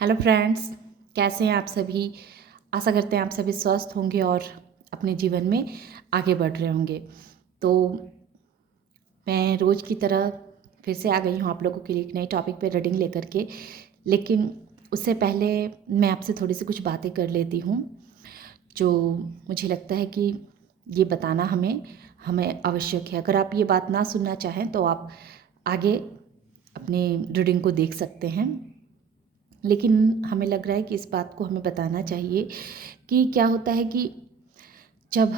Hello friends, कैसे हैं आप सभी। आशा करते हैं आप सभी स्वस्थ होंगे और अपने जीवन में आगे बढ़ रहे होंगे। तो मैं रोज़ की तरह फिर से आ गई हूँ आप लोगों के लिए एक नई टॉपिक पे रीडिंग लेकर के। लेकिन उससे पहले मैं आपसे थोड़ी सी कुछ बातें कर लेती हूँ जो मुझे लगता है कि ये बताना हमें हमें आवश्यक है। अगर आप ये बात ना सुनना चाहें तो आप आगे अपनी रीडिंग को देख सकते हैं। लेकिन हमें लग रहा है कि इस बात को हमें बताना चाहिए कि क्या होता है कि जब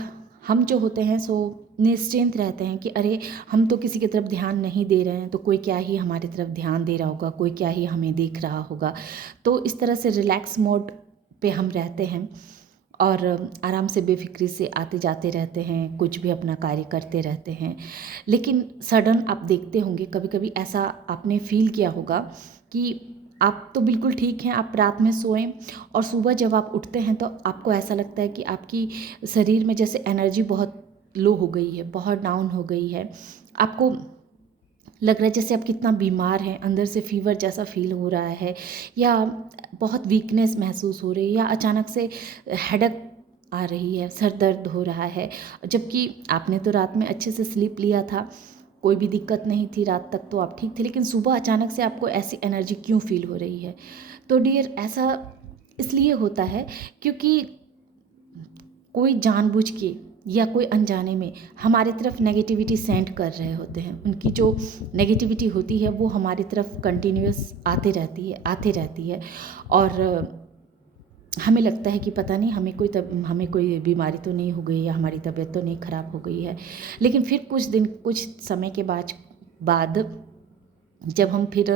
हम जो होते हैं सो निश्चिंत रहते हैं कि अरे हम तो किसी की तरफ ध्यान नहीं दे रहे हैं, तो कोई क्या ही हमारी तरफ ध्यान दे रहा होगा, कोई क्या ही हमें देख रहा होगा। तो इस तरह से रिलैक्स मोड पे हम रहते हैं और आराम से बेफिक्री से आते जाते रहते हैं, कुछ भी अपना कार्य करते रहते हैं। लेकिन सडन आप देखते होंगे, कभी कभी ऐसा आपने फील किया होगा कि आप तो बिल्कुल ठीक हैं, आप रात में सोएं और सुबह जब आप उठते हैं तो आपको ऐसा लगता है कि आपकी शरीर में जैसे एनर्जी बहुत लो हो गई है, बहुत डाउन हो गई है। आपको लग रहा है जैसे आप कितना बीमार हैं, अंदर से फीवर जैसा फील हो रहा है, या बहुत वीकनेस महसूस हो रही है, या अचानक से हेडक आ रही है, सर दर्द हो रहा है। जबकि आपने तो रात में अच्छे से स्लीप लिया था, कोई भी दिक्कत नहीं थी, रात तक तो आप ठीक थे, लेकिन सुबह अचानक से आपको ऐसी एनर्जी क्यों फील हो रही है। तो डियर, ऐसा इसलिए होता है क्योंकि कोई जानबूझ के या कोई अनजाने में हमारी तरफ नेगेटिविटी सेंड कर रहे होते हैं। उनकी जो नेगेटिविटी होती है वो हमारी तरफ कंटिन्यूअस आते रहती है। और हमें लगता है कि पता नहीं हमें कोई बीमारी तो नहीं हो गई, या हमारी तबीयत तो नहीं ख़राब हो गई है। लेकिन फिर कुछ समय के बाद जब हम फिर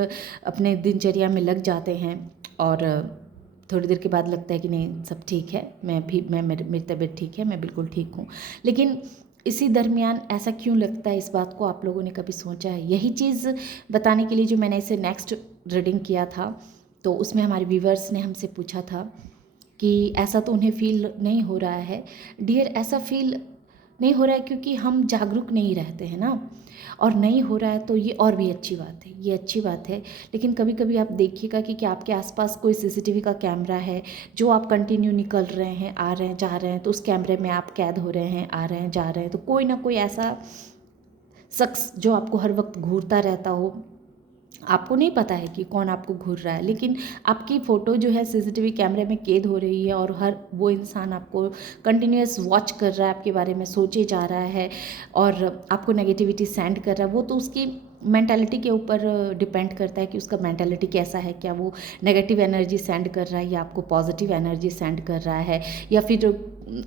अपने दिनचर्या में लग जाते हैं और थोड़ी देर के बाद लगता है कि नहीं, सब ठीक है, मेरी तबीयत ठीक है, मैं बिल्कुल ठीक हूँ। लेकिन इसी दरमियान ऐसा क्यों लगता है, इस बात को आप लोगों ने कभी सोचा है? यही चीज़ बताने के लिए जो मैंने इसे नेक्स्ट रीडिंग किया था, तो उसमें हमारे व्यूवर्स ने हमसे पूछा था कि ऐसा तो उन्हें फील नहीं हो रहा है। डियर, ऐसा फील नहीं हो रहा है क्योंकि हम जागरूक नहीं रहते हैं ना। और नहीं हो रहा है तो ये और भी अच्छी बात है, ये अच्छी बात है। लेकिन कभी कभी आप देखिएगा कि क्या आपके आसपास कोई सीसीटीवी का कैमरा है, जो आप कंटिन्यू निकल रहे हैं, आ रहे हैं, जा रहे हैं, तो उस कैमरे में आप कैद हो रहे हैं, आ रहे हैं, जा रहे हैं, तो कोई ना कोई ऐसा शख्स जो आपको हर वक्त घूरता रहता हो। आपको नहीं पता है कि कौन आपको घूर रहा है, लेकिन आपकी फ़ोटो जो है सीसीटीवी कैमरे में कैद हो रही है, और हर वो इंसान आपको कंटिन्यूअस वॉच कर रहा है, आपके बारे में सोचे जा रहा है और आपको नेगेटिविटी सेंड कर रहा है। वो तो उसकी मेंटालिटी के ऊपर डिपेंड करता है कि उसका मेंटालिटी कैसा है, क्या वो नेगेटिव एनर्जी सेंड कर रहा है या आपको पॉजिटिव एनर्जी सेंड कर रहा है। या फिर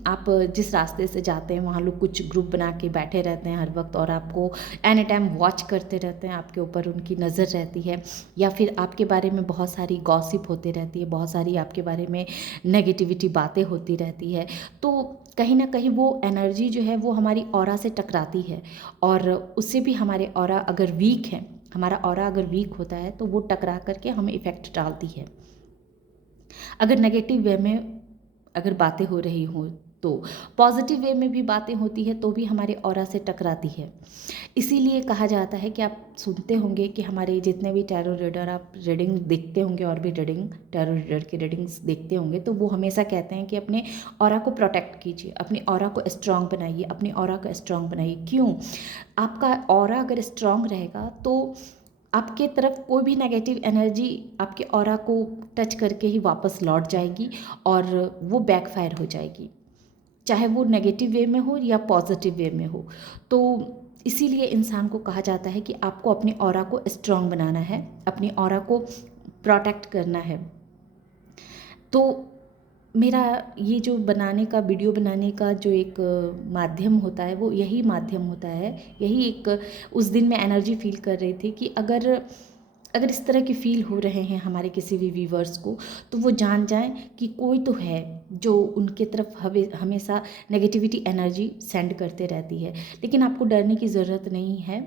आप जिस रास्ते से जाते हैं वहाँ लोग कुछ ग्रुप बना के बैठे रहते हैं हर वक्त, और आपको एनी टाइम वॉच करते रहते हैं, आपके ऊपर उनकी नज़र रहती है। या फिर आपके बारे में बहुत सारी गॉसिप होती रहती है, बहुत सारी आपके बारे में नेगेटिविटी बातें होती रहती है। तो कहीं ना कहीं वो एनर्जी जो है वो हमारी ऑरा से टकराती है, और उससे भी हमारे ऑरा अगर वीक है, हमारा ऑरा अगर वीक होता है तो वो टकरा करके हमें इफ़ेक्ट डालती है। अगर नेगेटिव वे में अगर बातें हो रही हों, तो पॉजिटिव वे में भी बातें होती है तो भी हमारे ऑरा से टकराती है। इसीलिए कहा जाता है कि आप सुनते होंगे कि हमारे जितने भी टैरो रीडर, आप रीडिंग देखते होंगे और भी टैरो रीडर की रीडिंग्स देखते होंगे, तो वो हमेशा कहते हैं कि अपने ऑरा को प्रोटेक्ट कीजिए, अपने ऑरा को स्ट्रांग बनाइए, अपने ऑरा को स्ट्रांग बनाइए। क्यों? आपका ऑरा अगर स्ट्रांग रहेगा तो आपके तरफ कोई भी नेगेटिव एनर्जी आपके ऑरा को टच करके ही वापस लौट जाएगी, और वो बैकफायर हो जाएगी, चाहे वो नेगेटिव वे में हो या पॉजिटिव वे में हो। तो इसीलिए इंसान को कहा जाता है कि आपको अपनी ऑरा को स्ट्रांग बनाना है, अपनी ऑरा को प्रोटेक्ट करना है। तो मेरा ये जो बनाने का, वीडियो बनाने का जो एक माध्यम होता है, वो यही माध्यम होता है। यही एक, उस दिन मैं एनर्जी फील कर रही थी कि अगर अगर इस तरह के फील हो रहे हैं हमारे किसी भी व्यूवर्स को, तो वो जान जाएं कि कोई तो है जो उनके तरफ हमेशा नेगेटिविटी एनर्जी सेंड करते रहती है। लेकिन आपको डरने की ज़रूरत नहीं है।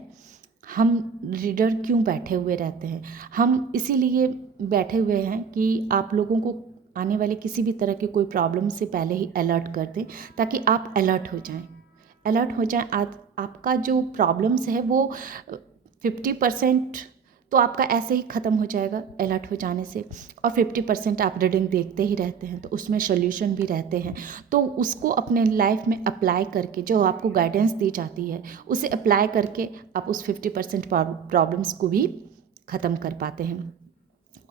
हम रीडर क्यों बैठे हुए रहते हैं? हम इसीलिए बैठे हुए हैं कि आप लोगों को आने वाले किसी भी तरह के कोई प्रॉब्लम से पहले ही अलर्ट कर दें, ताकि आप अलर्ट हो जाएं। अलर्ट हो जाएं। आपका जो प्रॉब्लम्स है वो 50% तो आपका ऐसे ही ख़त्म हो जाएगा अलर्ट हो जाने से। और 50% आप रीडिंग देखते ही रहते हैं तो उसमें सॉल्यूशन भी रहते हैं, तो उसको अपने लाइफ में अप्लाई करके जो आपको गाइडेंस दी जाती है उसे अप्लाई करके आप उस 50% प्रॉब्लम्स को भी ख़त्म कर पाते हैं।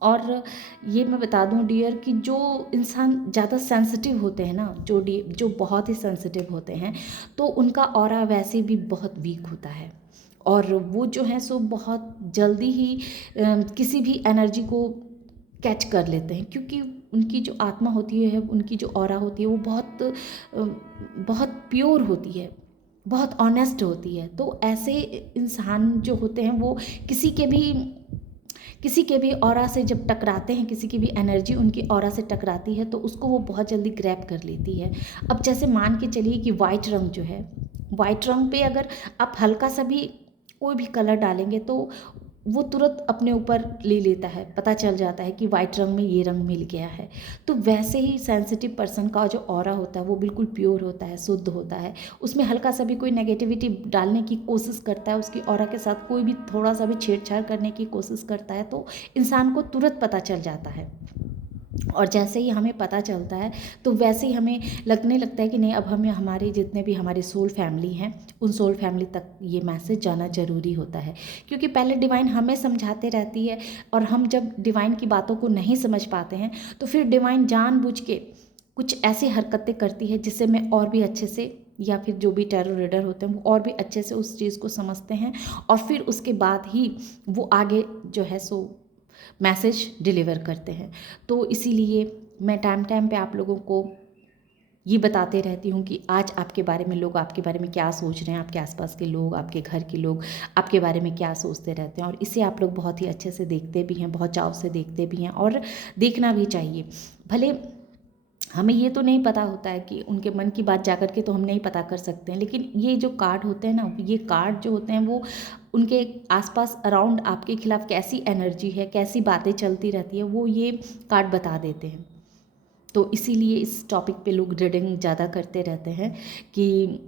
और ये मैं बता दूं डियर कि जो इंसान ज़्यादा सेंसिटिव होते हैं ना, जो बहुत ही सेंसिटिव होते हैं, तो उनका ऑरा वैसे भी बहुत वीक होता है और वो जो है सो बहुत जल्दी ही किसी भी एनर्जी को कैच कर लेते हैं, क्योंकि उनकी जो आत्मा होती है, उनकी जो ऑरा होती है वो बहुत प्योर होती है, बहुत ऑनेस्ट होती है। तो ऐसे इंसान जो होते हैं वो किसी के भी ऑरा से जब टकराते हैं, किसी की भी एनर्जी उनकी ऑरा से टकराती है तो उसको वो बहुत जल्दी ग्रैब कर लेती है। अब जैसे मान के चलिए कि वाइट रंग जो है, वाइट रंग पे अगर आप हल्का सा भी कोई भी कलर डालेंगे तो वो तुरंत अपने ऊपर ले लेता है, पता चल जाता है कि वाइट रंग में ये रंग मिल गया है। तो वैसे ही सेंसिटिव पर्सन का जो ऑरा होता है वो बिल्कुल प्योर होता है, शुद्ध होता है। उसमें हल्का सा भी कोई नेगेटिविटी डालने की कोशिश करता है, उसकी ऑरा के साथ कोई भी थोड़ा सा भी छेड़छाड़ करने की कोशिश करता है तो इंसान को तुरंत पता चल जाता है। और जैसे ही हमें पता चलता है तो वैसे ही हमें लगने लगता है कि नहीं, अब हमें हमारे जितने भी हमारे सोल फैमिली हैं उन सोल फैमिली तक ये मैसेज जाना ज़रूरी होता है, क्योंकि पहले डिवाइन हमें समझाते रहती है और हम जब डिवाइन की बातों को नहीं समझ पाते हैं तो फिर डिवाइन जानबूझ के कुछ ऐसी हरकतें करती है जिससे मैं और भी अच्छे से, या फिर जो भी टैरो रीडर होते हैं वो और भी अच्छे से उस चीज़ को समझते हैं और फिर उसके बाद ही वो आगे जो है सो मैसेज डिलीवर करते हैं। तो इसीलिए मैं टाइम टाइम पे आप लोगों को ये बताते रहती हूँ कि आज आपके बारे में लोग आपके बारे में क्या सोच रहे हैं, आपके आसपास के लोग, आपके घर के लोग आपके बारे में क्या सोचते रहते हैं, और इसे आप लोग बहुत ही अच्छे से देखते भी हैं, बहुत चाव से देखते भी हैं और देखना भी चाहिए। भले हमें ये तो नहीं पता होता है कि उनके मन की बात जाकर के तो हम नहीं पता कर सकते हैं, लेकिन ये जो कार्ड होते हैं ना, ये कार्ड जो होते हैं वो उनके आसपास अराउंड आपके खिलाफ कैसी एनर्जी है, कैसी बातें चलती रहती है, वो ये कार्ड बता देते हैं। तो इसीलिए इस टॉपिक पे लोग रीडिंग ज़्यादा करते रहते हैं कि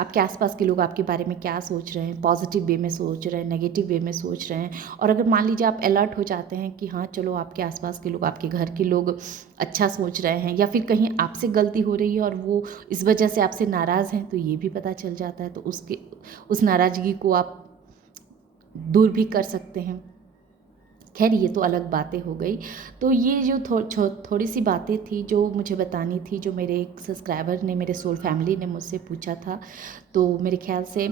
आपके आसपास के लोग आपके बारे में क्या सोच रहे हैं, पॉजिटिव वे में सोच रहे हैं, नेगेटिव वे में सोच रहे हैं। और अगर मान लीजिए आप अलर्ट हो जाते हैं कि हाँ चलो आपके आसपास के लोग, आपके घर के लोग अच्छा सोच रहे हैं, या फिर कहीं आपसे गलती हो रही है और वो इस वजह से आपसे नाराज़ हैं, तो ये भी पता चल जाता है। तो उस नाराज़गी को आप दूर भी कर सकते हैं। खैर ये तो अलग बातें हो गई। तो ये जो थोड़ी सी बातें थी जो मुझे बतानी थी, जो मेरे एक सब्सक्राइबर ने, मेरे सोल फैमिली ने मुझसे पूछा था, तो मेरे ख्याल से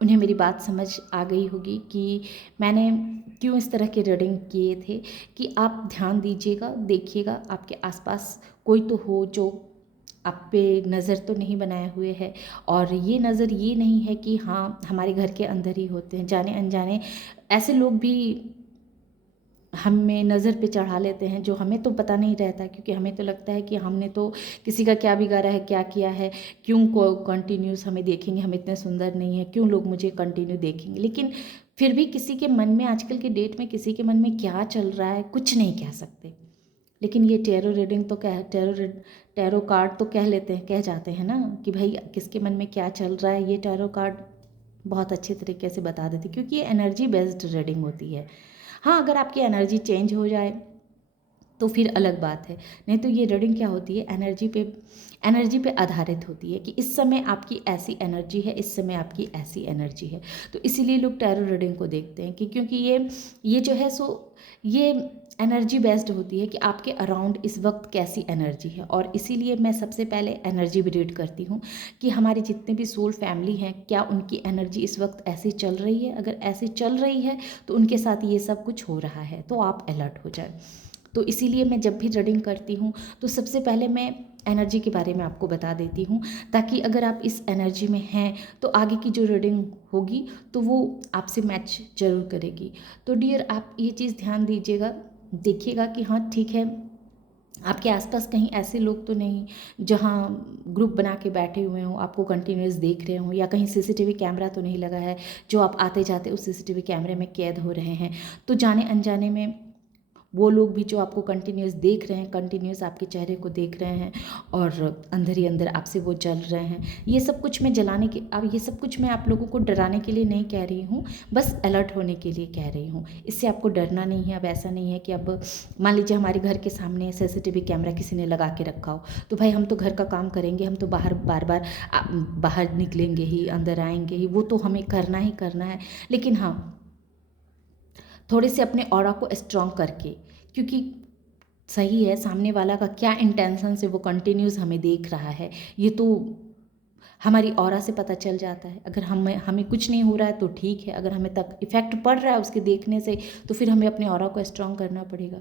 उन्हें मेरी बात समझ आ गई होगी कि मैंने क्यों इस तरह के रीडिंग किए थे। कि आप ध्यान दीजिएगा, देखिएगा आपके आसपास कोई तो हो जो आप पे नज़र तो नहीं बनाए हुए है, और ये नज़र ये नहीं है कि हाँ हमारे घर के अंदर ही होते हैं, जाने अनजाने ऐसे लोग भी हमें नज़र पे चढ़ा लेते हैं जो हमें तो पता नहीं रहता, क्योंकि हमें तो लगता है कि हमने तो किसी का क्या बिगाड़ा है, क्या किया है, क्यों को कंटिन्यूस हमें देखेंगे, हम इतने सुंदर नहीं हैं, क्यों लोग मुझे कंटिन्यू देखेंगे। लेकिन फिर भी किसी के मन में, आजकल के डेट में किसी के मन में क्या चल रहा है कुछ नहीं कह सकते। लेकिन ये टैरो रीडिंग तो टैरो कार्ड तो कह लेते हैं, कह जाते हैं ना कि भाई किसके मन में क्या चल रहा है। ये टैरो कार्ड बहुत अच्छे तरीके से बता देती, क्योंकि ये एनर्जी बेस्ड रीडिंग होती है। हाँ अगर आपकी एनर्जी चेंज हो जाए तो फिर अलग बात है, नहीं तो ये रीडिंग क्या होती है, एनर्जी पे आधारित होती है कि इस समय आपकी ऐसी एनर्जी है, इस समय आपकी ऐसी एनर्जी है। तो इसीलिए लोग टैरो रीडिंग को देखते हैं कि क्योंकि ये जो है सो ये एनर्जी बेस्ड होती है कि आपके अराउंड इस वक्त कैसी एनर्जी है। और इसीलिए मैं सबसे पहले एनर्जी भी रीड करती हूँ कि हमारी जितने भी सोल फैमिली हैं, क्या उनकी एनर्जी इस वक्त ऐसी चल रही है। अगर ऐसी चल रही है तो उनके साथ ये सब कुछ हो रहा है, तो आप अलर्ट हो जाए। तो इसीलिए मैं जब भी रीडिंग करती हूँ तो सबसे पहले मैं एनर्जी के बारे में आपको बता देती हूँ, ताकि अगर आप इस एनर्जी में हैं तो आगे की जो रीडिंग होगी तो वो आपसे मैच जरूर करेगी। तो डियर आप ये चीज़ ध्यान दीजिएगा, देखिएगा कि हाँ ठीक है, आपके आसपास कहीं ऐसे लोग तो नहीं जहाँ ग्रुप बना के बैठे हुए हों, आपको कंटिन्यूस देख रहे हों, या कहीं सीसीटीवी कैमरा तो नहीं लगा है जो आप आते जाते उस सीसीटीवी कैमरे में कैद हो रहे हैं। तो जाने अनजाने में वो लोग भी जो आपको कंटिन्यूस देख रहे हैं, कंटिन्यूस आपके चेहरे को देख रहे हैं और अंदर ही अंदर आपसे वो जल रहे हैं, ये सब कुछ मैं जलाने के, अब ये सब कुछ मैं आप लोगों को डराने के लिए नहीं कह रही हूँ, बस अलर्ट होने के लिए कह रही हूँ। इससे आपको डरना नहीं है। अब ऐसा नहीं है कि अब मान लीजिए हमारे घर के सामने सीसीटीवी कैमरा किसी ने लगा के रखा हो, तो भाई हम तो घर का काम करेंगे, हम तो बाहर बार बार बाहर निकलेंगे ही, अंदर आएंगे ही, वो तो हमें करना ही करना है। लेकिन हाँ, थोड़े से अपने ऑरा को स्ट्रॉन्ग करके, क्योंकि सही है सामने वाला का क्या इंटेंशन से वो कंटिन्यूस हमें देख रहा है, ये तो हमारी ऑरा से पता चल जाता है। अगर हमें कुछ नहीं हो रहा है तो ठीक है, अगर हमें तक इफ़ेक्ट पड़ रहा है उसके देखने से, तो फिर हमें अपने ऑरा को स्ट्रॉन्ग करना पड़ेगा,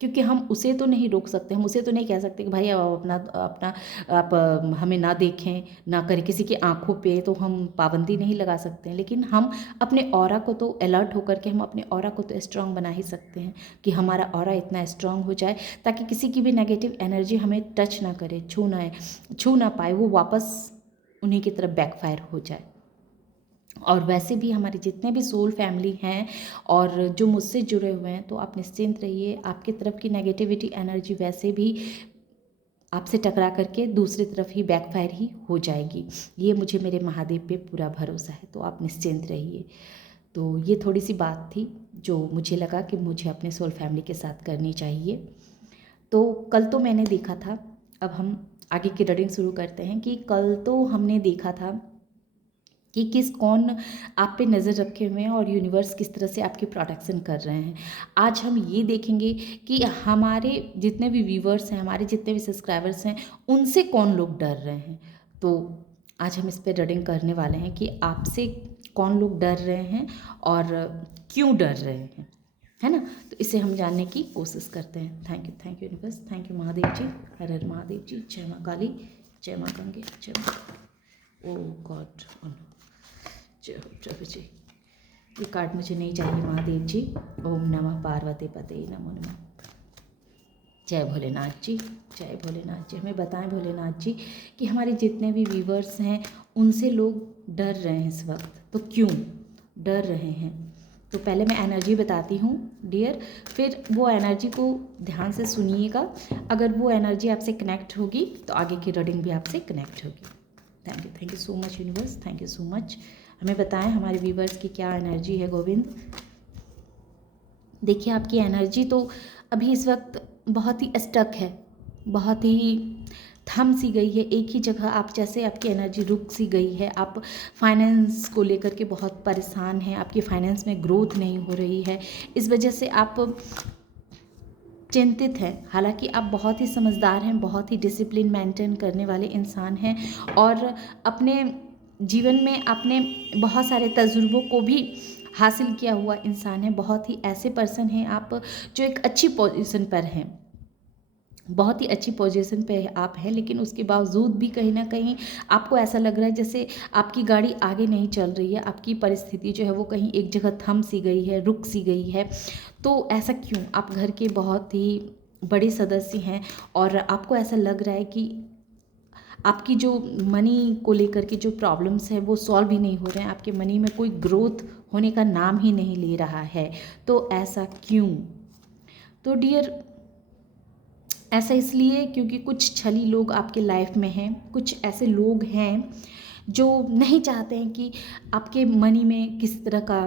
क्योंकि हम उसे तो नहीं रोक सकते, हम उसे तो नहीं कह सकते कि भाई आप अपना अपना आप हमें ना देखें ना करें, किसी की आंखों पे तो हम पाबंदी नहीं लगा सकते हैं। लेकिन हम अपने ऑरा को तो अलर्ट होकर के हम अपने ऑरा को तो स्ट्रांग बना ही सकते हैं कि हमारा ऑरा इतना स्ट्रांग हो जाए ताकि किसी की भी नेगेटिव एनर्जी हमें टच ना करे, छू ना पाए, वो वापस उन्हीं की तरफ बैकफायर हो जाए। और वैसे भी हमारे जितने भी सोल फैमिली हैं और जो मुझसे जुड़े हुए हैं, तो आप निश्चिंत रहिए, आपकी तरफ की नेगेटिविटी एनर्जी वैसे भी आपसे टकरा करके दूसरी तरफ ही बैकफायर ही हो जाएगी। ये मुझे मेरे महादेव पे पूरा भरोसा है, तो आप निश्चिंत रहिए। तो ये थोड़ी सी बात थी जो मुझे लगा कि मुझे अपने सोल फैमिली के साथ करनी चाहिए। तो कल तो मैंने देखा था, अब हम आगे की रीडिंग शुरू करते हैं कि कल तो हमने देखा था कि कौन आप पे नज़र रखे हुए हैं और यूनिवर्स किस तरह से आपकी प्रोटेक्शन कर रहे हैं। आज हम ये देखेंगे कि हमारे जितने भी व्यूवर्स हैं, हमारे जितने भी सब्सक्राइबर्स हैं, उनसे कौन लोग डर रहे हैं। तो आज हम इस पर रीडिंग करने वाले हैं कि आपसे कौन लोग डर रहे हैं और क्यों डर रहे हैं, है ना। तो इसे हम जानने की कोशिश करते हैं। Thank you universe, thank you Mahadev ji, हर हर महादेव जी, जय माँ काली, जय माँ गंगे, जय माँ, ओ गॉड, जय हो प्रभु जी। ये कार्ड मुझे नहीं चाहिए महादेव जी। ओम नमः पार्वती पते नमो नमः। जय भोलेनाथ जी, जय भोलेनाथ जी। हमें बताएं भोलेनाथ जी कि हमारे जितने भी व्यूवर्स हैं उनसे लोग डर रहे हैं इस वक्त, तो क्यों डर रहे हैं। तो पहले मैं एनर्जी बताती हूँ डियर, फिर वो एनर्जी को ध्यान से सुनिएगा। अगर वो एनर्जी आपसे कनेक्ट होगी तो आगे की रीडिंग भी आपसे कनेक्ट होगी। Thank you so much universe, thank you so much. हमें बताएं हमारे व्यूवर्स की क्या एनर्जी है गोविंद। देखिए आपकी एनर्जी तो अभी इस वक्त बहुत ही स्टक है, बहुत ही थम सी गई है एक ही जगह। आप जैसे आपकी एनर्जी रुक सी गई है। आप फाइनेंस को लेकर के बहुत परेशान हैं, आपकी फाइनेंस में ग्रोथ नहीं हो रही है, इस वजह से आप चिंतित हैं। हालांकि आप बहुत ही समझदार हैं, बहुत ही डिसिप्लिन मेंटेन करने वाले इंसान हैं और अपने जीवन में आपने बहुत सारे तजुर्बों को भी हासिल किया हुआ इंसान है। बहुत ही ऐसे पर्सन हैं आप जो एक अच्छी पोजीशन पर हैं, बहुत ही अच्छी पोजीशन पे आप हैं, लेकिन उसके बावजूद भी कहीं ना कहीं आपको ऐसा लग रहा है जैसे आपकी गाड़ी आगे नहीं चल रही है, आपकी परिस्थिति जो है वो कहीं एक जगह थम सी गई है, रुक सी गई है। तो ऐसा क्यों? आप घर के बहुत ही बड़े सदस्य हैं और आपको ऐसा लग रहा है कि आपकी जो मनी को लेकर के जो प्रॉब्लम्स है वो सॉल्व ही नहीं हो रहे हैं, आपके मनी में कोई ग्रोथ होने का नाम ही नहीं ले रहा है। तो ऐसा क्यों? तो डियर, ऐसा इसलिए क्योंकि कुछ छली लोग आपके लाइफ में हैं, कुछ ऐसे लोग हैं जो नहीं चाहते हैं कि आपके मनी में किसी तरह का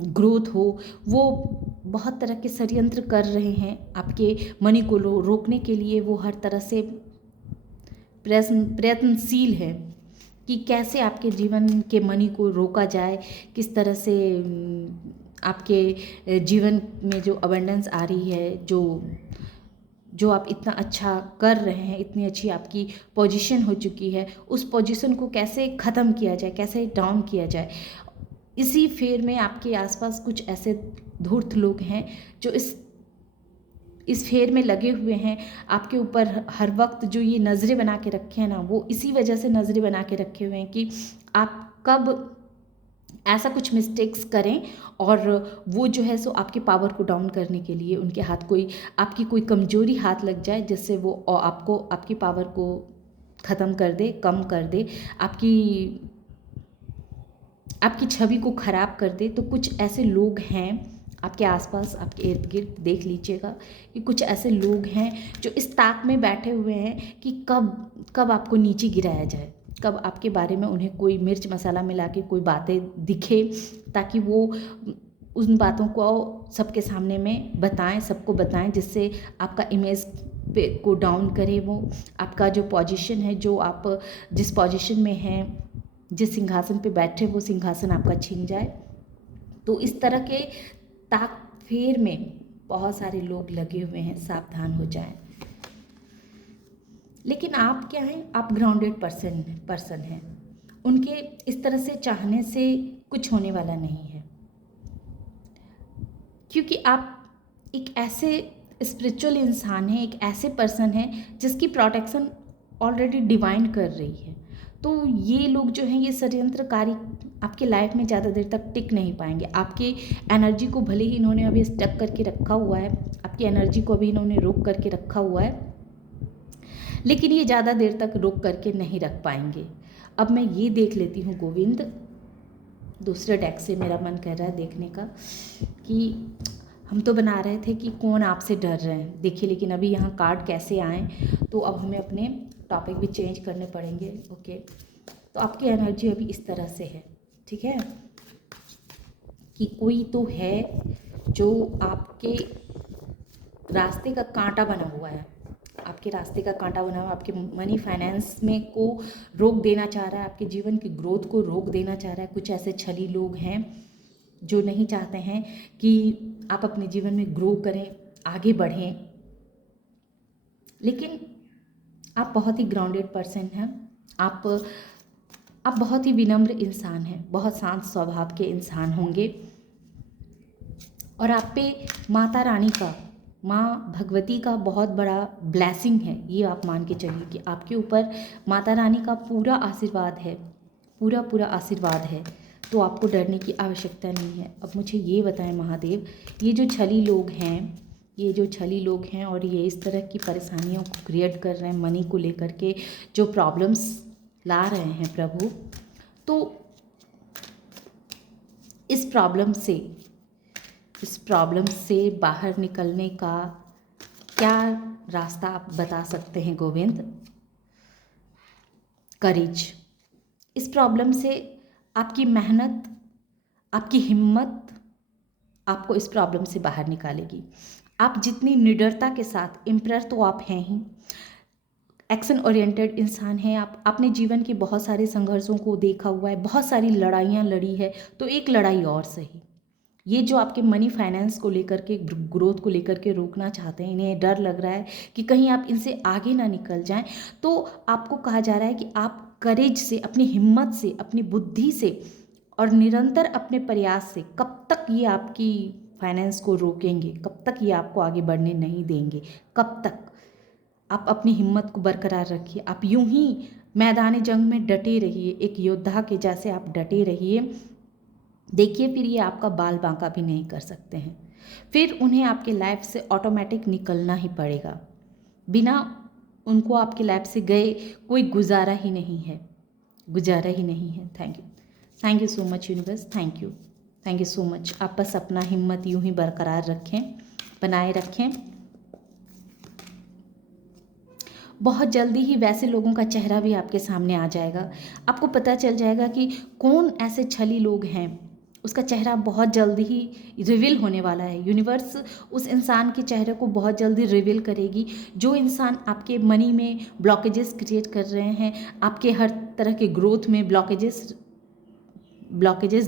ग्रोथ हो। वो बहुत तरह के षड्यंत्र कर रहे हैं आपके मनी को रोकने के लिए। वो हर तरह से प्रयत्नशील है कि कैसे आपके जीवन के मनी को रोका जाए, किस तरह से आपके जीवन में जो अबंडेंस आ रही है, जो आप इतना अच्छा कर रहे हैं, इतनी अच्छी आपकी पोजीशन हो चुकी है, उस पोजीशन को कैसे ख़त्म किया जाए, कैसे डाउन किया जाए। इसी फेर में आपके आसपास कुछ ऐसे धूर्त लोग हैं जो इस फेर में लगे हुए हैं आपके ऊपर हर वक्त। जो ये नज़रें बना के रखे हैं ना, वो इसी वजह से नज़रें बना के रखे हुए हैं कि आप कब ऐसा कुछ मिस्टेक्स करें और वो जो है सो आपके पावर को डाउन करने के लिए उनके हाथ आपकी कोई कमजोरी हाथ लग जाए, जिससे वो आपकी पावर को ख़त्म कर दे, कम कर दे, आपकी छवि को ख़राब कर दे। तो कुछ ऐसे लोग हैं आपके आसपास, आपके इर्द गिर्द देख लीजिएगा कि कुछ ऐसे लोग हैं जो इस ताक में बैठे हुए हैं कि कब कब आपको नीचे गिराया जाए, कब आपके बारे में उन्हें कोई मिर्च मसाला मिला के कोई बातें दिखे, ताकि वो उन बातों को सबके सामने में बताएं, सबको बताएं, जिससे आपका इमेज पे को डाउन करे, वो आपका जो पोजीशन है, जो आप जिस पोजीशन में हैं, जिस सिंहासन पे बैठे वो सिंहासन आपका छीन जाए। तो इस तरह के ताक फेर में बहुत सारे लोग लगे हुए हैं, सावधान हो जाएं। लेकिन आप क्या हैं, आप ग्राउंडेड पर्सन हैं। उनके इस तरह से चाहने से कुछ होने वाला नहीं है, क्योंकि आप एक ऐसे स्पिरिचुअल इंसान हैं, एक ऐसे पर्सन हैं जिसकी प्रोटेक्शन ऑलरेडी डिवाइन कर रही है। तो ये लोग जो हैं, ये षड्यंत्रकारी आपके लाइफ में ज़्यादा देर तक टिक नहीं पाएंगे। आपकी एनर्जी को भले ही इन्होंने अभी स्टक करके रखा हुआ है, आपकी एनर्जी को अभी इन्होंने रोक करके रखा हुआ है, लेकिन ये ज़्यादा देर तक रोक करके नहीं रख पाएंगे। अब मैं ये देख लेती हूँ गोविंद, दूसरे डेक से मेरा मन कर रहा है देखने का कि हम तो बना रहे थे कि कौन आपसे डर रहे हैं, देखिए, लेकिन अभी यहाँ कार्ड कैसे आए, तो अब हमें अपने टॉपिक भी चेंज करने पड़ेंगे। ओके, तो आपकी एनर्जी अभी इस तरह से है, ठीक है, कि कोई तो है जो आपके रास्ते का कांटा बना हुआ है, आपके रास्ते का कांटा बना हुआ, आपके मनी फाइनेंस में को रोक देना चाह रहा है, आपके जीवन की ग्रोथ को रोक देना चाह रहा है। कुछ ऐसे छली लोग हैं जो नहीं चाहते हैं कि आप अपने जीवन में ग्रो करें, आगे बढ़ें, लेकिन आप बहुत ही ग्राउंडेड पर्सन हैं। आप बहुत ही विनम्र इंसान हैं, बहुत शांत स्वभाव के इंसान होंगे, और आप पे माता रानी का, माँ भगवती का बहुत बड़ा ब्लेसिंग है। ये आप मान के चलिए कि आपके ऊपर माता रानी का पूरा आशीर्वाद है, पूरा पूरा आशीर्वाद है, तो आपको डरने की आवश्यकता नहीं है। अब मुझे ये बताएं महादेव, ये जो छली लोग हैं, ये जो छली लोग हैं और ये इस तरह की परेशानियों को क्रिएट कर रहे हैं, मनी को लेकर के जो प्रॉब्लम्स ला रहे हैं प्रभु, तो इस प्रॉब्लम से बाहर निकलने का क्या रास्ता आप बता सकते हैं गोविंद? करेज। इस प्रॉब्लम से आपकी मेहनत, आपकी हिम्मत आपको इस प्रॉब्लम से बाहर निकालेगी। आप जितनी निडरता के साथ, एम्परर तो आप हैं ही, एक्शन ओरिएंटेड इंसान हैं आप, अपने जीवन के बहुत सारे संघर्षों को देखा हुआ है, बहुत सारी लड़ाइयाँ लड़ी है, तो एक लड़ाई और सही। ये जो आपके मनी फाइनेंस को लेकर के, ग्रोथ को लेकर के रोकना चाहते हैं, इन्हें डर लग रहा है कि कहीं आप इनसे आगे ना निकल जाएं, तो आपको कहा जा रहा है कि आप करेज से, अपनी हिम्मत से, अपनी बुद्धि से और निरंतर अपने प्रयास से कब तक ये आपकी फाइनेंस को रोकेंगे, कब तक ये आपको आगे बढ़ने नहीं देंगे, कब तक? आप अपनी हिम्मत को बरकरार रखिए, आप यूं ही मैदान जंग में डटे रहिए, एक योद्धा के जैसे आप डटे रहिए। देखिए, फिर ये आपका बाल बांका भी नहीं कर सकते हैं, फिर उन्हें आपके लाइफ से ऑटोमेटिक निकलना ही पड़ेगा। बिना उनको आपकी लाइफ से गए कोई गुजारा ही नहीं है, गुजारा ही नहीं है। Thank you so much universe, thank you so much. आप बस अपना हिम्मत यूं ही बरकरार रखें, बनाए रखें। बहुत जल्दी ही वैसे लोगों का चेहरा भी आपके सामने आ जाएगा, आपको पता चल जाएगा कि कौन ऐसे छली लोग हैं, उसका चेहरा बहुत जल्दी ही रिवील होने वाला है। यूनिवर्स उस इंसान के चेहरे को बहुत जल्दी रिवील करेगी। जो इंसान आपके मनी में ब्लॉकेजेस क्रिएट कर रहे हैं, आपके हर तरह के ग्रोथ में ब्लॉकेजेस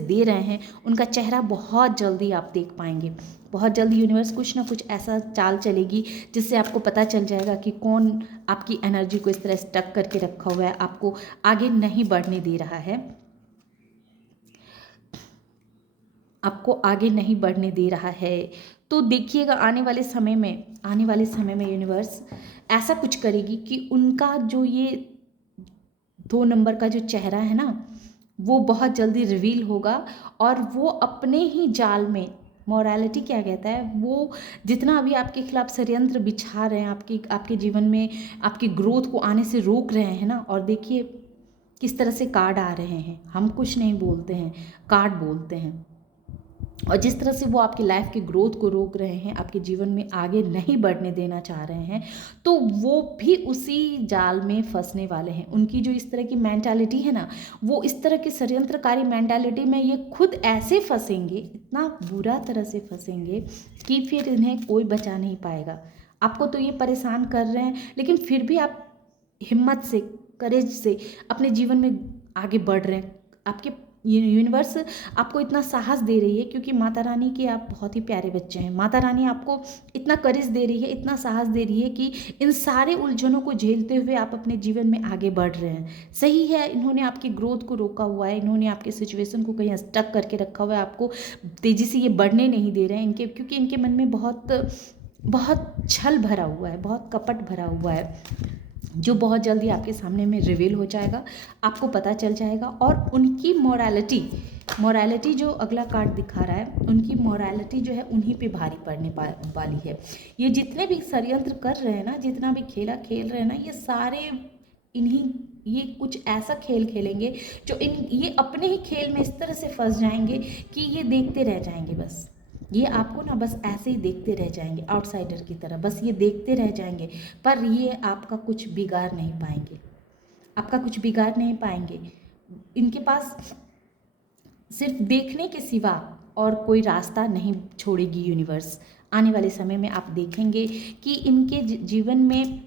दे रहे हैं, उनका चेहरा बहुत जल्दी आप देख पाएंगे। बहुत जल्दी यूनिवर्स कुछ ना कुछ ऐसा चाल चलेगी जिससे आपको पता चल जाएगा कि कौन आपकी एनर्जी को इस तरह स्टक करके रखा हुआ है, आपको आगे नहीं बढ़ने दे रहा है, आपको आगे नहीं बढ़ने दे रहा है। तो देखिएगा आने वाले समय में यूनिवर्स ऐसा कुछ करेगी कि उनका जो ये 2 नंबर का जो चेहरा है ना, वो बहुत जल्दी रिवील होगा, और वो अपने ही जाल में, मोरालिटी क्या कहता है, वो जितना अभी आपके खिलाफ षड्यंत्र बिछा रहे हैं, आपके जीवन में आपकी ग्रोथ को आने से रोक रहे हैं ना, और देखिए किस तरह से कार्ड आ रहे हैं। हम कुछ नहीं बोलते हैं, कार्ड बोलते हैं। और जिस तरह से वो आपकी लाइफ की ग्रोथ को रोक रहे हैं, आपके जीवन में आगे नहीं बढ़ने देना चाह रहे हैं, तो वो भी उसी जाल में फंसने वाले हैं। उनकी जो इस तरह की मेंटालिटी है ना, वो इस तरह की षड्यंत्रकारी मेंटालिटी में ये खुद ऐसे फंसेंगे, इतना बुरा तरह से फंसेंगे कि फिर इन्हें कोई बचा नहीं पाएगा। आपको तो ये परेशान कर रहे हैं, लेकिन फिर भी आप हिम्मत से, करेज से अपने जीवन में आगे बढ़ रहे हैं। आपके यूनिवर्स आपको इतना साहस दे रही है, क्योंकि माता रानी के आप बहुत ही प्यारे बच्चे हैं। माता रानी आपको इतना करेज दे रही है, इतना साहस दे रही है कि इन सारे उलझनों को झेलते हुए आप अपने जीवन में आगे बढ़ रहे हैं। सही है, इन्होंने आपकी ग्रोथ को रोका हुआ है, इन्होंने आपके सिचुएशन को कहीं स्टक करके रखा हुआ है, आपको तेज़ी से ये बढ़ने नहीं दे रहे हैं इनके, क्योंकि इनके मन में बहुत बहुत छल भरा हुआ है, बहुत कपट भरा हुआ है, जो बहुत जल्दी आपके सामने में रिवील हो जाएगा, आपको पता चल जाएगा। और उनकी मोरालिटी जो अगला कार्ड दिखा रहा है, उनकी मोरालिटी जो है उन्हीं पे भारी पड़ने वाली है। ये जितने भी षड्यंत्र कर रहे हैं ना, जितना भी खेला खेल रहे हैं ना, ये सारे इन्हीं, ये कुछ ऐसा खेल खेलेंगे जो ये अपने ही खेल में इस तरह से फंस जाएंगे कि ये देखते रह जाएंगे। बस ये आपको ना बस ऐसे ही देखते रह जाएंगे, आउटसाइडर की तरह बस ये देखते रह जाएंगे, पर ये आपका कुछ बिगाड़ नहीं पाएंगे, आपका कुछ बिगाड़ नहीं पाएंगे। इनके पास सिर्फ देखने के सिवा और कोई रास्ता नहीं छोड़ेगी यूनिवर्स। आने वाले समय में आप देखेंगे कि इनके जीवन में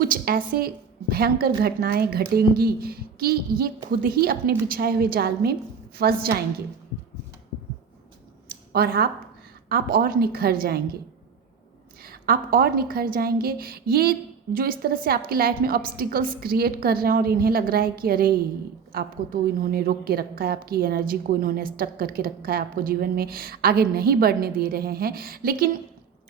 कुछ ऐसे भयंकर घटनाएं घटेंगी कि ये खुद ही अपने बिछाए हुए जाल में फंस जाएंगे, और आप और निखर जाएंगे, आप और निखर जाएंगे। ये जो इस तरह से आपकी लाइफ में ऑब्स्टिकल्स क्रिएट कर रहे हैं और इन्हें लग रहा है कि अरे आपको तो इन्होंने रोक के रखा है, आपकी एनर्जी को इन्होंने स्टक करके रखा है, आपको जीवन में आगे नहीं बढ़ने दे रहे हैं, लेकिन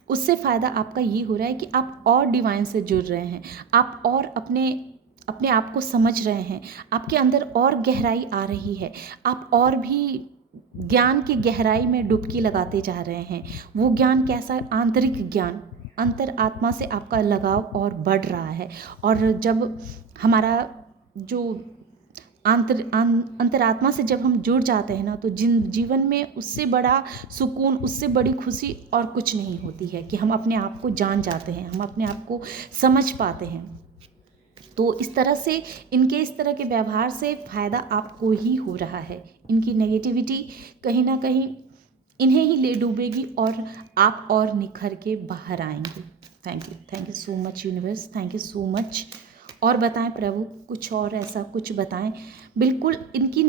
उससे फ़ायदा आपका ये हो रहा है कि आप और डिवाइन से जुड़ रहे हैं, आप और अपने आप को समझ रहे हैं, आपके अंदर और गहराई आ रही है, आप और भी ज्ञान की गहराई में डुबकी लगाते जा रहे हैं। वो ज्ञान कैसा, आंतरिक ज्ञान, अंतर आत्मा से आपका लगाव और बढ़ रहा है। और जब हमारा जो अंतरात्मा से जब हम जुड़ जाते हैं ना, तो जीवन में उससे बड़ा सुकून, उससे बड़ी खुशी और कुछ नहीं होती है कि हम अपने आप को जान जाते हैं, हम अपने आप को समझ पाते हैं। तो इस तरह से इनके इस तरह के व्यवहार से फ़ायदा आपको ही हो रहा है। इनकी नेगेटिविटी कहीं ना कहीं इन्हें ही ले डूबेगी और आप और निखर के बाहर आएंगे। Thank you so much universe, thank you so much. और बताएं प्रभु, कुछ और ऐसा कुछ बताएं। बिल्कुल इनकी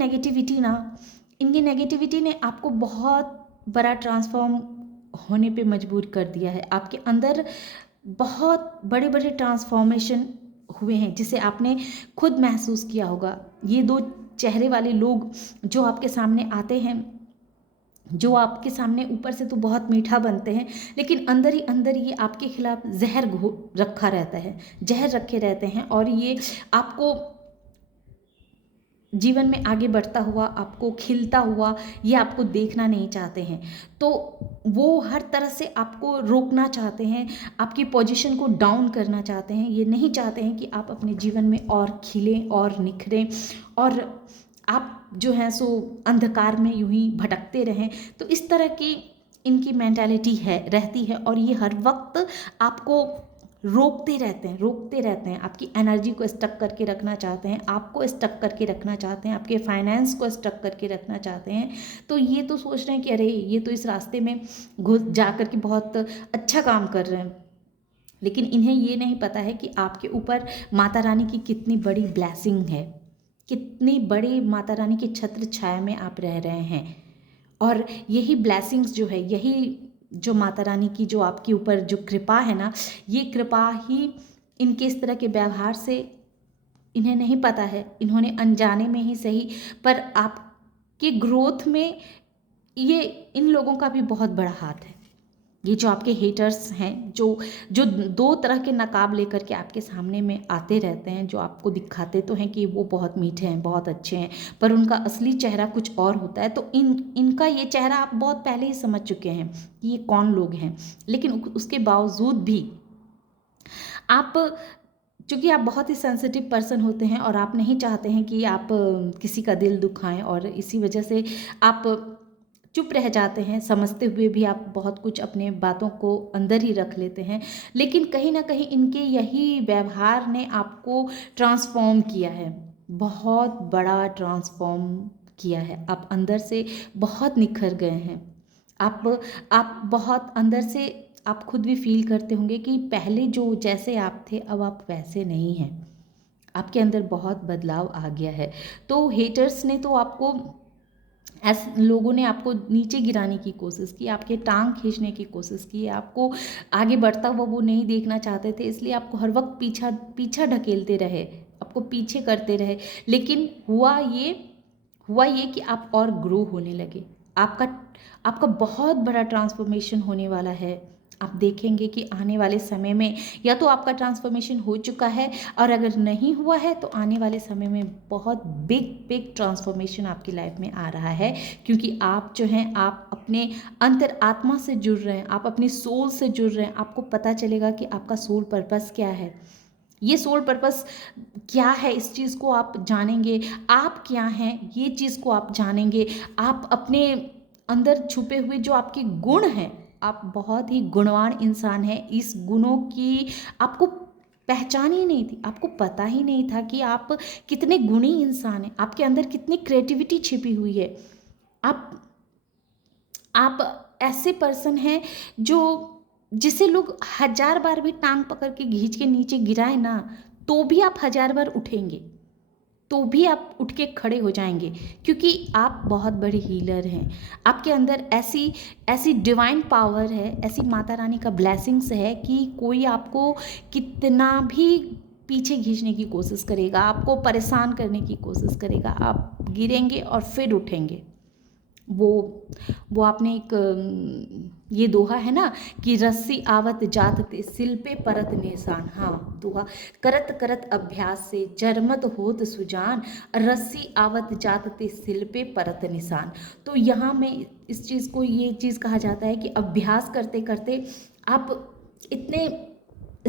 नेगेटिविटी ने आपको बहुत बड़ा ट्रांसफॉर्म होने पे मजबूर कर दिया है। आपके अंदर बहुत बड़े बड़े ट्रांसफॉर्मेशन हुए हैं, जिसे आपने खुद महसूस किया होगा। ये दो चेहरे वाले लोग जो आपके सामने आते हैं, जो आपके सामने ऊपर से तो बहुत मीठा बनते हैं, लेकिन अंदर ही अंदर ये आपके खिलाफ जहर रखा रहता है, जहर रखे रहते हैं, और ये आपको जीवन में आगे बढ़ता हुआ, आपको खिलता हुआ, ये आपको देखना नहीं चाहते हैं। तो वो हर तरह से आपको रोकना चाहते हैं, आपकी पोजीशन को डाउन करना चाहते हैं। ये नहीं चाहते हैं कि आप अपने जीवन में और खिलें और निखरें, और आप जो हैं सो अंधकार में यूं ही भटकते रहें। तो इस तरह की इनकी मेंटालिटी रहती है, और ये हर वक्त आपको रोकते रहते हैं, आपकी एनर्जी को स्टक करके रखना चाहते हैं, आपको स्टक करके रखना चाहते हैं, आपके फाइनेंस को स्टक करके रखना चाहते हैं। तो ये तो सोच रहे हैं कि अरे ये तो इस रास्ते में घुस जा कर के बहुत अच्छा काम कर रहे हैं, लेकिन इन्हें ये नहीं पता है कि आपके ऊपर माता रानी की कितनी बड़ी ब्लेसिंग है, कितनी बड़ी माता रानी की छत्र छाया में आप रह रहे हैं। और यही ब्लेसिंग्स जो है, यही जो माता रानी की जो आपके ऊपर जो कृपा है ना, ये कृपा ही इनके इस तरह के व्यवहार से, इन्हें नहीं पता है, इन्होंने अनजाने में ही सही, पर आपके ग्रोथ में ये इन लोगों का भी बहुत बड़ा हाथ है। ये जो आपके हेटर्स हैं, जो दो तरह के नकाब लेकर के आपके सामने में आते रहते हैं, जो आपको दिखाते तो हैं कि वो बहुत मीठे हैं, बहुत अच्छे हैं, पर उनका असली चेहरा कुछ और होता है। तो इनका ये चेहरा आप बहुत पहले ही समझ चुके हैं कि ये कौन लोग हैं, लेकिन उसके बावजूद भी आप, चूँकि आप बहुत ही सेंसिटिव पर्सन होते हैं और आप नहीं चाहते हैं कि आप किसी का दिल दुखाएं, और इसी वजह से आप चुप रह जाते हैं, समझते हुए भी आप बहुत कुछ अपने बातों को अंदर ही रख लेते हैं। लेकिन कहीं ना कहीं इनके यही व्यवहार ने आपको ट्रांसफॉर्म किया है, बहुत बड़ा ट्रांसफॉर्म किया है। आप अंदर से बहुत निखर गए हैं। आप बहुत अंदर से आप खुद भी फील करते होंगे कि पहले जो जैसे आप थे अब आप वैसे नहीं हैं। आपके अंदर बहुत बदलाव आ गया है। तो हेटर्स ने तो आपको, ऐसे लोगों ने आपको नीचे गिराने की कोशिश की, आपके टांग खींचने की कोशिश की, आपको आगे बढ़ता हुआ वो नहीं देखना चाहते थे, इसलिए आपको हर वक्त पीछा पीछा ढकेलते रहे, आपको पीछे करते रहे। लेकिन हुआ ये कि आप और ग्रो होने लगे। आपका आपका बहुत बड़ा ट्रांसफॉर्मेशन होने वाला है। आप देखेंगे कि आने वाले समय में या तो आपका ट्रांसफॉर्मेशन हो चुका है, और अगर नहीं हुआ है तो आने वाले समय में बहुत बिग बिग ट्रांसफॉर्मेशन आपकी लाइफ में आ रहा है। क्योंकि आप जो हैं, आप अपने अंतर आत्मा से जुड़ रहे हैं, आप अपनी सोल से जुड़ रहे हैं। आपको पता चलेगा कि आपका सोल पर्पस क्या है। ये सोल पर्पस क्या है, इस चीज़ को आप जानेंगे। आप क्या हैं, ये चीज़ को आप जानेंगे। आप अपने अंदर छुपे हुए जो आपके गुण हैं, आप बहुत ही गुणवान इंसान हैं। इस गुणों की आपको पहचान ही नहीं थी, आपको पता ही नहीं था कि आप कितने गुणी इंसान हैं, आपके अंदर कितनी क्रिएटिविटी छिपी हुई है। आप आप ऐसे पर्सन हैं जो, जिसे लोग हजार बार भी टांग पकड़ के खींच के नीचे गिराए ना, तो भी आप हजार बार उठेंगे, तो भी आप उठ के खड़े हो जाएंगे। क्योंकि आप बहुत बड़े हीलर हैं। आपके अंदर ऐसी ऐसी डिवाइन पावर है, ऐसी माता रानी का ब्लेसिंग्स है कि कोई आपको कितना भी पीछे खींचने की कोशिश करेगा, आपको परेशान करने की कोशिश करेगा, आप गिरेंगे और फिर उठेंगे। वो वो आपने एक ये दोहा है ना कि रस्सी आवत जात ते सिल पे परत निशान। हाँ, दोहा, करत करत अभ्यास से जरमत होत सुजान, रस्सी आवत जात ते सिल पे परत निशान। तो यहाँ में इस चीज़ को ये चीज़ कहा जाता है कि अभ्यास करते करते आप इतने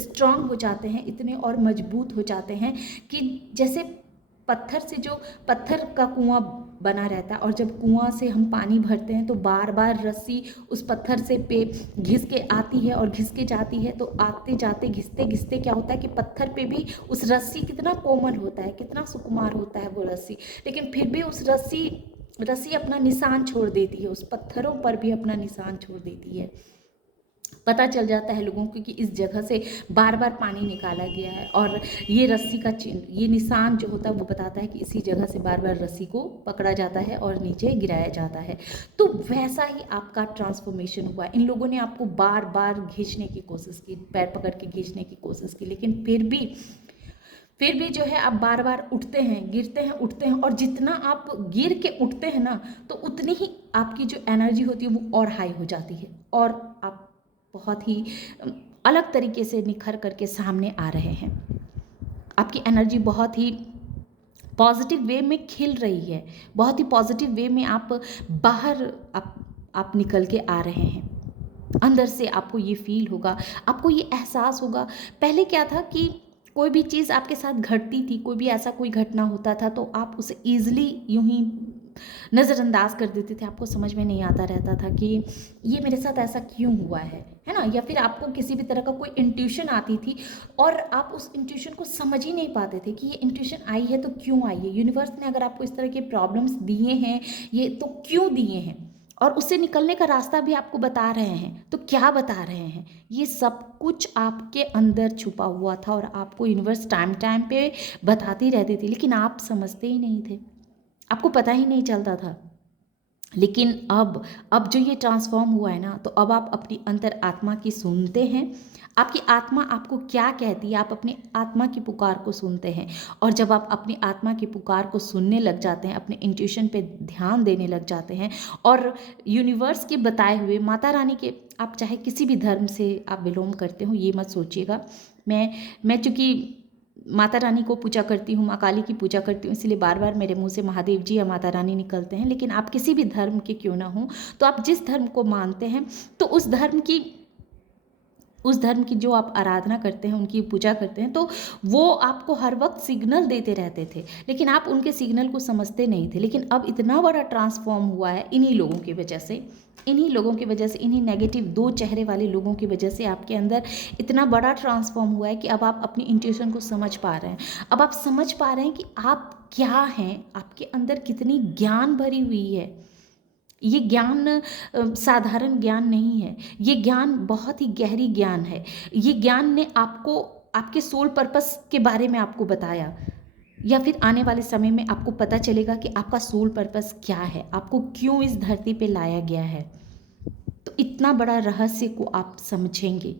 स्ट्रांग हो जाते हैं, इतने और मजबूत हो जाते हैं कि जैसे पत्थर से, जो पत्थर का कुआं बना रहता है, और जब कुआं से हम पानी भरते हैं तो बार बार रस्सी उस पत्थर से पे घिस के आती है और घिस के जाती है, तो आते जाते घिसते घिसते क्या होता है कि पत्थर पे भी उस रस्सी कितना कोमल होता है, कितना सुकुमार होता है वो रस्सी, लेकिन फिर भी उस रस्सी रस्सी अपना निशान छोड़ देती है, उस पत्थरों पर भी अपना निशान छोड़ देती है। पता चल जाता है लोगों को कि इस जगह से बार बार पानी निकाला गया है, और ये रस्सी का चिन्ह, ये निशान जो होता है वो बताता है कि इसी जगह से बार बार रस्सी को पकड़ा जाता है और नीचे गिराया जाता है। तो वैसा ही आपका ट्रांसफॉर्मेशन हुआ। इन लोगों ने आपको बार बार खींचने की कोशिश की, पैर पकड़ के खींचने की कोशिश की, लेकिन फिर भी जो है आप बार बार उठते हैं, गिरते हैं, उठते हैं, और जितना आप गिर के उठते हैं ना, तो उतनी ही आपकी जो एनर्जी होती है वो और हाई हो जाती है, और आप बहुत ही अलग तरीके से निखर करके सामने आ रहे हैं। आपकी एनर्जी बहुत ही पॉजिटिव वे में खिल रही है, बहुत ही पॉजिटिव वे में आप बाहर आप निकल के आ रहे हैं। अंदर से आपको ये फील होगा, आपको ये एहसास होगा। पहले क्या था कि कोई भी चीज़ आपके साथ घटती थी, कोई भी ऐसा कोई घटना होता था तो आप उसे ईजिली यूं ही नज़रअंदाज कर देते थे। आपको समझ में नहीं आता रहता था कि ये मेरे साथ ऐसा क्यों हुआ है ना। या फिर आपको किसी भी तरह का कोई इंट्यूशन आती थी और आप उस इंट्यूशन को समझ ही नहीं पाते थे कि ये इंट्यूशन आई है तो क्यों आई है। यूनिवर्स ने अगर आपको इस तरह के प्रॉब्लम्स दिए हैं, ये तो क्यों दिए हैं, और उससे निकलने का रास्ता भी आपको बता रहे हैं, तो क्या बता रहे हैं। ये सब कुछ आपके अंदर छुपा हुआ था और आपको यूनिवर्स टाइम टाइम पे बताती रहती थी, लेकिन आप समझते ही नहीं थे, आपको पता ही नहीं चलता था। लेकिन अब जो ये ट्रांसफॉर्म हुआ है ना, तो अब आप अपनी अंतर आत्मा की सुनते हैं। आपकी आत्मा आपको क्या कहती है, आप अपनी आत्मा की पुकार को सुनते हैं। और जब आप अपनी आत्मा की पुकार को सुनने लग जाते हैं, अपने इंट्यूशन पे ध्यान देने लग जाते हैं, और यूनिवर्स के बताए हुए, माता रानी के, आप चाहे किसी भी धर्म से आप बिलोंग करते हो, ये मत सोचिएगा। मैं चूँकि माता रानी को पूजा करती हूँ, माँ काली की पूजा करती हूँ, इसलिए बार बार मेरे मुंह से महादेव जी या माता रानी निकलते हैं। लेकिन आप किसी भी धर्म के क्यों ना हो, तो आप जिस धर्म को मानते हैं, तो उस धर्म की उस धर्म की जो आप आराधना करते हैं, उनकी पूजा करते हैं, तो वो आपको हर वक्त सिग्नल देते रहते थे, लेकिन आप उनके सिग्नल को समझते नहीं थे। लेकिन अब इतना बड़ा ट्रांसफॉर्म हुआ है इन्हीं लोगों की वजह से, इन्हीं लोगों की वजह से, इन्हीं नेगेटिव दो चेहरे वाले लोगों की वजह से आपके अंदर इतना बड़ा ट्रांसफॉर्म हुआ है कि अब आप अपनी इंट्यूशन को समझ पा रहे हैं। अब आप समझ पा रहे हैं कि आप क्या हैं, आपके अंदर कितनी ज्ञान भरी हुई है। ये ज्ञान साधारण ज्ञान नहीं है, ये ज्ञान बहुत ही गहरी ज्ञान है। ये ज्ञान ने आपको आपके सोल पर्पस के बारे में आपको बताया, या फिर आने वाले समय में आपको पता चलेगा कि आपका सोल पर्पस क्या है, आपको क्यों इस धरती पे लाया गया है। तो इतना बड़ा रहस्य को आप समझेंगे,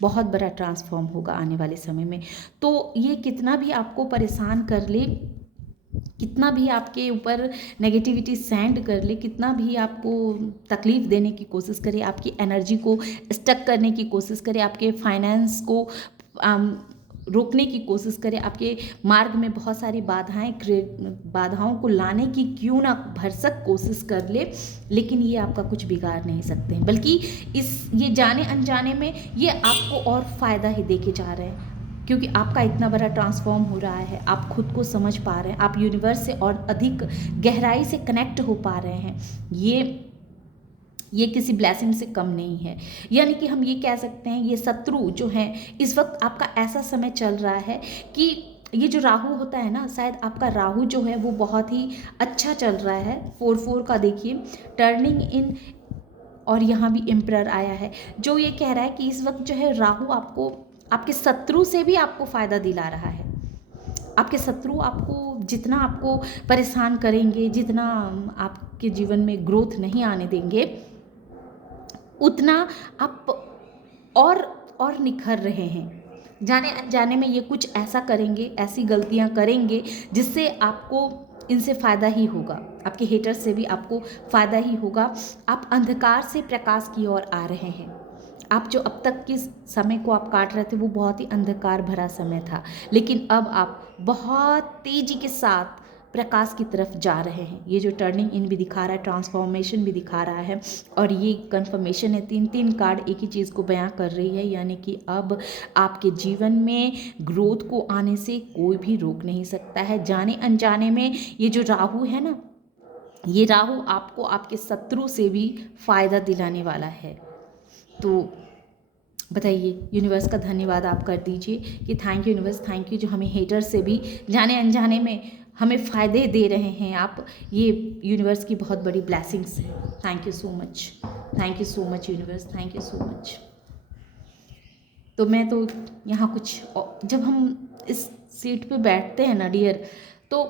बहुत बड़ा ट्रांसफॉर्म होगा आने वाले समय में। तो ये कितना भी आपको परेशान कर ले, कितना भी आपके ऊपर नेगेटिविटी सेंड कर ले, कितना भी आपको तकलीफ़ देने की कोशिश करे, आपकी एनर्जी को स्टक करने की कोशिश करे, आपके फाइनेंस को रोकने की कोशिश करे, आपके मार्ग में बहुत सारी बाधाओं को लाने की क्यों ना भरसक कोशिश कर ले, लेकिन ये आपका कुछ बिगाड़ नहीं सकते हैं, बल्कि ये जाने अनजाने में ये आपको और फ़ायदा ही दे के जा रहे हैं, क्योंकि आपका इतना बड़ा ट्रांसफॉर्म हो रहा है, आप खुद को समझ पा रहे हैं, आप यूनिवर्स से और अधिक गहराई से कनेक्ट हो पा रहे हैं। ये किसी ब्लेसिंग से कम नहीं है। यानी कि हम ये कह सकते हैं, ये शत्रु जो हैं, इस वक्त आपका ऐसा समय चल रहा है कि ये जो राहु होता है ना, शायद आपका राहु जो है वो बहुत ही अच्छा चल रहा है। 4-4 का देखिए टर्निंग इन, और यहाँ भी एम्परर आया है, जो ये कह रहा है कि इस वक्त जो है राहु आपको आपके शत्रु से भी आपको फ़ायदा दिला रहा है। आपके शत्रु आपको जितना आपको परेशान करेंगे, जितना आपके जीवन में ग्रोथ नहीं आने देंगे, उतना आप और निखर रहे हैं। जाने अनजाने में ये कुछ ऐसा करेंगे, ऐसी गलतियां करेंगे जिससे आपको इनसे फ़ायदा ही होगा, आपके हेटर्स से भी आपको फ़ायदा ही होगा। आप अंधकार से प्रकाश की ओर आ रहे हैं। आप जो अब तक किस समय को आप काट रहे थे वो बहुत ही अंधकार भरा समय था, लेकिन अब आप बहुत तेज़ी के साथ प्रकाश की तरफ जा रहे हैं। ये जो टर्निंग इन भी दिखा रहा है, ट्रांसफॉर्मेशन भी दिखा रहा है, और ये कन्फर्मेशन है। 3-3 कार्ड एक ही चीज़ को बयां कर रही है, यानी कि अब आपके जीवन में ग्रोथ को आने से कोई भी रोक नहीं सकता है। जाने अनजाने में ये जो राहु है ना, ये राहु आपको आपके शत्रु से भी फ़ायदा दिलाने वाला है। तो बताइए, यूनिवर्स का धन्यवाद आप कर दीजिए कि thank you universe, thank you, जो हमें हेटर से भी जाने अनजाने में हमें फ़ायदे दे रहे हैं आप। ये यूनिवर्स की बहुत बड़ी ब्लेसिंग्स है। Thank you so much, thank you so much universe, thank you so much. तो मैं तो यहाँ कुछ, जब हम इस सीट पे बैठते हैं ना डियर, तो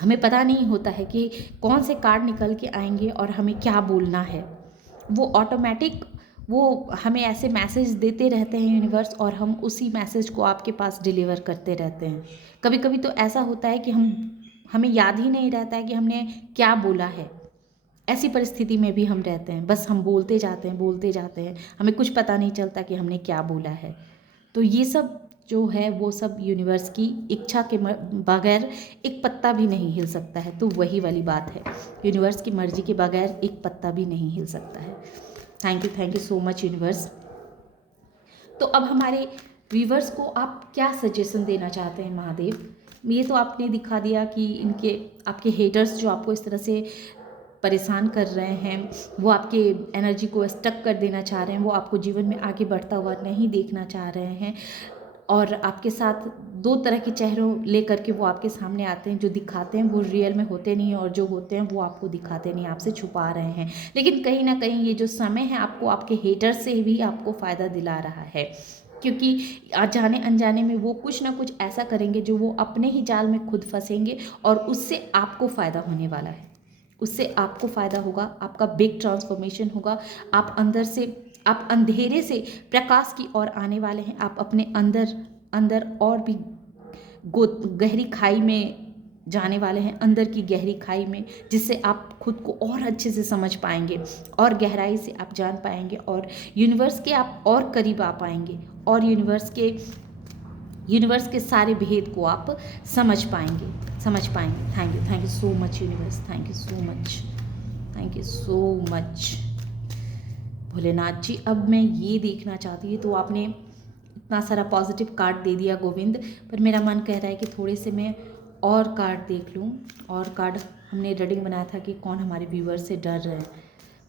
हमें पता नहीं होता है कि कौन से कार्ड निकल के आएंगे और हमें क्या बोलना है। वो ऑटोमेटिक वो हमें ऐसे मैसेज देते रहते हैं यूनिवर्स, और हम उसी मैसेज को आपके पास डिलीवर करते रहते हैं। कभी कभी तो ऐसा होता है कि हमें याद ही नहीं रहता है कि हमने क्या बोला है। ऐसी परिस्थिति में भी हम रहते हैं, बस हम बोलते जाते हैं, हमें कुछ पता नहीं चलता कि हमने क्या बोला है। तो ये सब जो है वो सब यूनिवर्स की इच्छा के बगैर एक पत्ता भी नहीं हिल सकता है। तो वही वाली बात है, यूनिवर्स की मर्जी के बगैर एक पत्ता भी नहीं हिल सकता है। Thank you so much universe. तो अब हमारे व्यूवर्स को आप क्या सजेशन देना चाहते हैं महादेव? ये तो आपने दिखा दिया कि इनके आपके हेटर्स जो आपको इस तरह से परेशान कर रहे हैं, वो आपके एनर्जी को स्टक कर देना चाह रहे हैं, वो आपको जीवन में आगे बढ़ता हुआ नहीं देखना चाह रहे हैं, और आपके साथ दो तरह के चेहरों लेकर के वो आपके सामने आते हैं। जो दिखाते हैं वो रियल में होते नहीं, और जो होते हैं वो आपको दिखाते नहीं, आपसे छुपा रहे हैं। लेकिन कहीं ना कहीं ये जो समय है आपको आपके हेटर से भी आपको फ़ायदा दिला रहा है, क्योंकि जाने अनजाने में वो कुछ ना कुछ ऐसा करेंगे जो वो अपने ही जाल में खुद फंसेंगे, और उससे आपको फ़ायदा होने वाला है, उससे आपको फ़ायदा होगा, आपका बिग ट्रांसफॉर्मेशन होगा। आप अंधेरे से प्रकाश की ओर आने वाले हैं। आप अपने अंदर और भी गहरी खाई में जाने वाले हैं, अंदर की गहरी खाई में, जिससे आप खुद को और अच्छे से समझ पाएंगे, और गहराई से आप जान पाएंगे, और यूनिवर्स के आप और करीब आ पाएंगे, और यूनिवर्स के सारे भेद को आप समझ पाएंगे। Thank you so much universe, thank you so much, thank you so much. Bholenath ji, अब मैं ये देखना चाहती हूँ। तो आपने इतना सारा पॉजिटिव कार्ड दे दिया गोविंद, पर मेरा मन कह रहा है कि थोड़े से मैं और कार्ड देख लूँ। और कार्ड हमने रीडिंग बनाया था कि कौन हमारे व्यूअर्स से डर रहे हैं,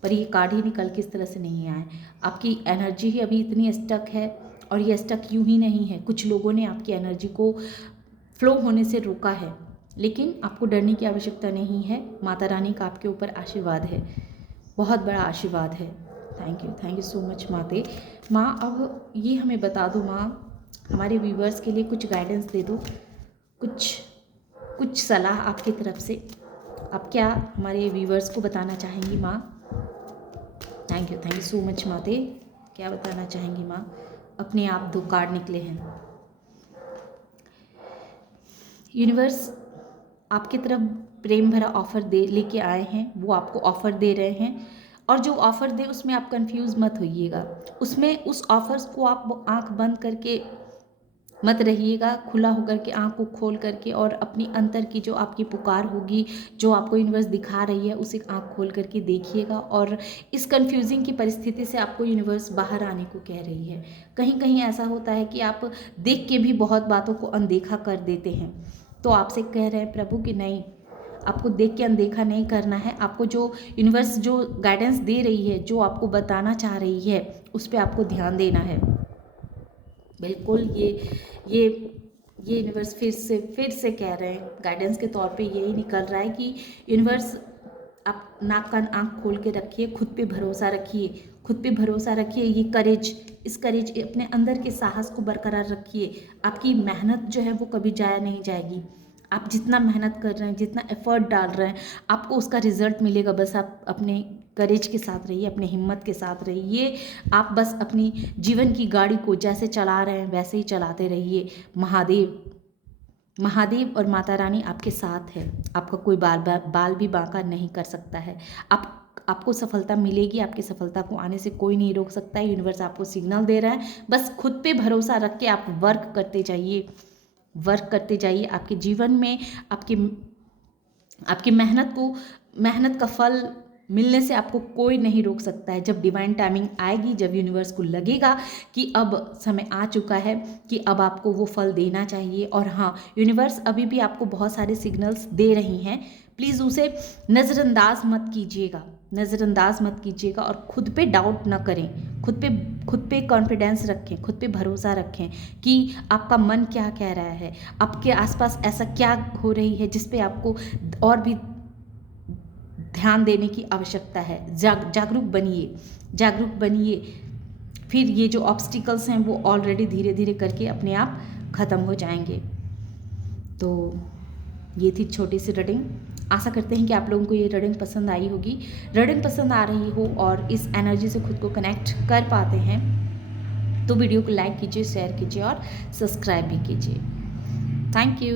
पर ये कार्ड ही निकल के इस तरह से नहीं आए। आपकी एनर्जी ही अभी इतनी स्टक है, और ये स्टक यूं ही नहीं है। कुछ लोगों ने आपकी एनर्जी को फ्लो होने से रोका है, लेकिन आपको डरने की आवश्यकता नहीं है। माता रानी का आपके ऊपर आशीर्वाद है, बहुत बड़ा आशीर्वाद है। थैंक यू सो मच माते। माँ अब ये हमें बता दो माँ, हमारे व्यूवर्स के लिए कुछ गाइडेंस दे दो, कुछ सलाह आपकी तरफ से। आप क्या हमारे व्यूवर्स को बताना चाहेंगी माँ? थैंक यू सो मच माते। क्या बताना चाहेंगी माँ? अपने आप 2 कार्ड निकले हैं। यूनिवर्स आपकी तरफ प्रेम भरा ऑफ़र दे लेके आए हैं, वो आपको ऑफ़र दे रहे हैं। और जो ऑफ़र दे उसमें आप कंफ्यूज मत होइएगा, उसमें उस ऑफ़र्स को आप आंख बंद करके मत रहिएगा, खुला होकर के आंख को खोल करके, और अपनी अंतर की जो आपकी पुकार होगी, जो आपको यूनिवर्स दिखा रही है, उसे आंख खोल करके देखिएगा। और इस कंफ्यूजिंग की परिस्थिति से आपको यूनिवर्स बाहर आने को कह रही है। कहीं कहीं ऐसा होता है कि आप देख के भी बहुत बातों को अनदेखा कर देते हैं, तो आपसे कह रहे हैं प्रभु कि नहीं, आपको देख के अनदेखा नहीं करना है। आपको जो यूनिवर्स जो गाइडेंस दे रही है, जो आपको बताना चाह रही है, उस पर आपको ध्यान देना है। बिल्कुल ये ये यूनिवर्स फिर से कह रहे हैं, गाइडेंस के तौर पे यही निकल रहा है कि यूनिवर्स, आप नाक कान आँख खोल के रखिए, खुद पे भरोसा रखिए, खुद पे भरोसा रखिए। ये करेज अपने अंदर के साहस को बरकरार रखिए। आपकी मेहनत जो है वो कभी जाया नहीं जाएगी। आप जितना मेहनत कर रहे हैं, जितना एफर्ट डाल रहे हैं, आपको उसका रिजल्ट मिलेगा। बस आप अपने करेज के साथ रहिए, अपने हिम्मत के साथ रहिए। आप बस अपनी जीवन की गाड़ी को जैसे चला रहे हैं वैसे ही चलाते रहिए। महादेव और माता रानी आपके साथ है। आपका कोई बाल भी बांका नहीं कर सकता है। आपको सफलता मिलेगी, आपकी सफलता को आने से कोई नहीं रोक सकता है। यूनिवर्स आपको सिग्नल दे रहा है, बस खुद पे भरोसा रख के आप वर्क करते जाइए। आपके जीवन में आपकी मेहनत का फल मिलने से आपको कोई नहीं रोक सकता है। जब डिवाइन टाइमिंग आएगी, जब यूनिवर्स को लगेगा कि अब समय आ चुका है कि अब आपको वो फल देना चाहिए। और हाँ, यूनिवर्स अभी भी आपको बहुत सारे सिग्नल्स दे रही हैं, प्लीज़ उसे नज़रअंदाज मत कीजिएगा। और खुद पे डाउट ना करें, खुद पे कॉन्फिडेंस रखें, खुद पे भरोसा रखें कि आपका मन क्या कह रहा है, आपके आसपास ऐसा क्या हो रही है जिस पे आपको और भी ध्यान देने की आवश्यकता है। जागरूक बनिए। फिर ये जो ऑब्स्टिकल्स हैं वो ऑलरेडी धीरे धीरे करके अपने आप ख़त्म हो जाएंगे। तो ये थी छोटी सी रीडिंग। आशा करते हैं कि आप लोगों को ये रीडिंग पसंद आई होगी। रीडिंग पसंद आ रही हो और इस एनर्जी से खुद को कनेक्ट कर पाते हैं तो वीडियो को लाइक कीजिए, शेयर कीजिए और सब्सक्राइब भी कीजिए। Thank you.